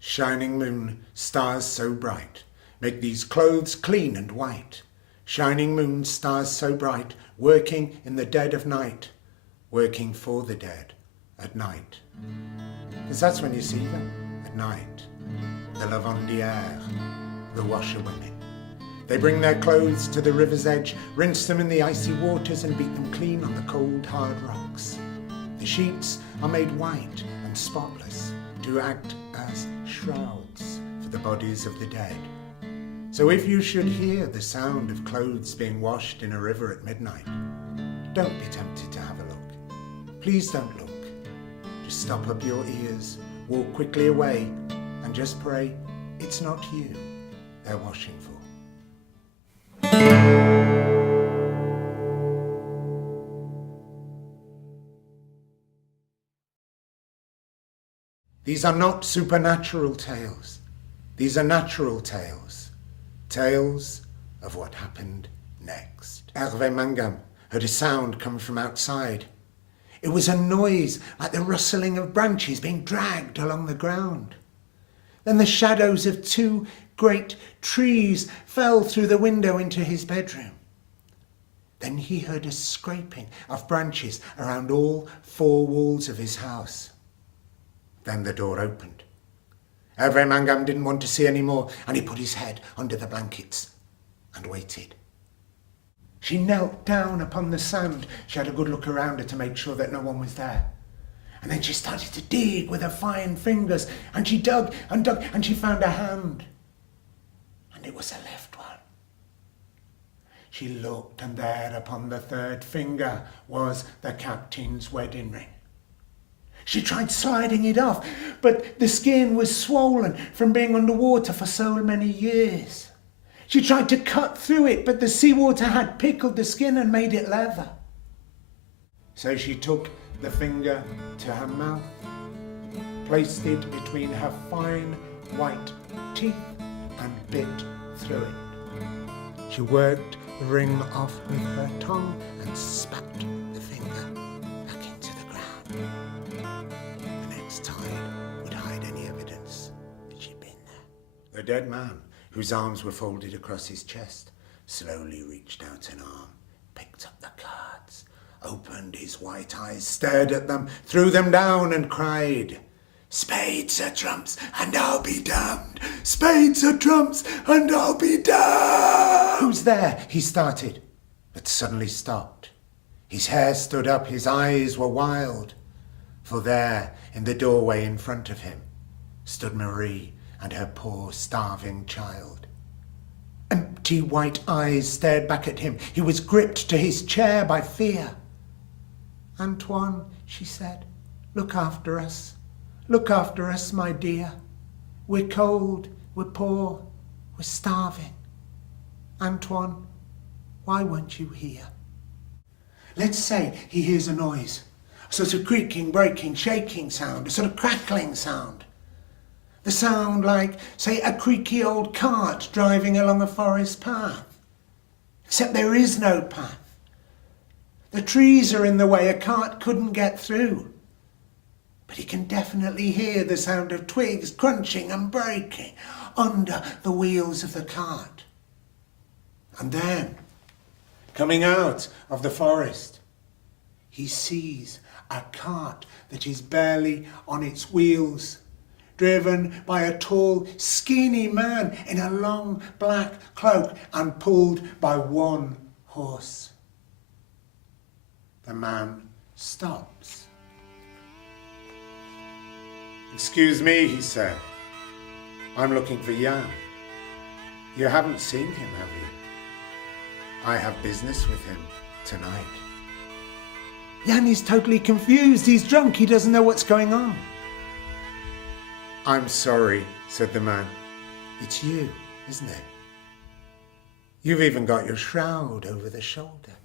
Shining moon, stars so bright, make these clothes clean and white. Shining moon, stars so bright, working in the dead of night, working for the dead at night. Because that's when you see them, at night. The lavandières, the washerwomen. They bring their clothes to the river's edge, rinse them in the icy waters and beat them clean on the cold, hard rocks. The sheets are made white and spotless to act as shrouds for the bodies of the dead. So if you should hear the sound of clothes being washed in a river at midnight, don't be tempted to have a look. Please don't look. Just stop up your ears, walk quickly away, and just pray it's not you they're washing for. These are not supernatural tales. These are natural tales. Tales of what happened next. Hervé Mangam heard a sound come from outside. It was a noise like the rustling of branches being dragged along the ground. Then the shadows of two great trees fell through the window into his bedroom. Then he heard a scraping of branches around all four walls of his house. Then the door opened. Hervé Mangam didn't want to see any more, and he put his head under the blankets and waited. She knelt down upon the sand. She had a good look around her to make sure that no one was there. And then she started to dig with her fine fingers, and she dug and dug, and she found a hand. And it was a left one. She looked, and there upon the third finger was the captain's wedding ring. She tried sliding it off, but the skin was swollen from being underwater for so many years. She tried to cut through it, but the seawater had pickled the skin and made it leather. So she took the finger to her mouth, placed it between her fine white teeth and bit through it. She worked the ring off with her tongue and spat the finger back into the ground. The next tide would hide any evidence that she'd been there. The dead man, whose arms were folded across his chest, slowly reached out an arm, picked up the cards, opened his white eyes, stared at them, threw them down and cried, "Spades are trumps and I'll be damned! Spades are trumps and I'll be damned!" "Who's there?" he started, but suddenly stopped. His hair stood up, his eyes were wild, for there, in the doorway in front of him, stood Marie and her poor starving child. Empty white eyes stared back at him. He was gripped to his chair by fear. "Antoine," she said, "look after us. Look after us, my dear. We're cold, we're poor, we're starving. Antoine, why weren't you here?" Let's say he hears a noise, a sort of creaking, breaking, shaking sound, a sort of crackling sound. The sound like, say, a creaky old cart driving along a forest path. Except there is no path. The trees are in the way, a cart couldn't get through. But he can definitely hear the sound of twigs crunching and breaking under the wheels of the cart. And then, coming out of the forest, he sees a cart that is barely on its wheels, driven by a tall, skinny man in a long black cloak and pulled by one horse. The man stops. "Excuse me," he said. "I'm looking for Jan. You haven't seen him, have you? I have business with him tonight." Jan is totally confused. He's drunk. He doesn't know what's going on. "I'm sorry," said the man. "It's you, isn't it? You've even got your shroud over the shoulder."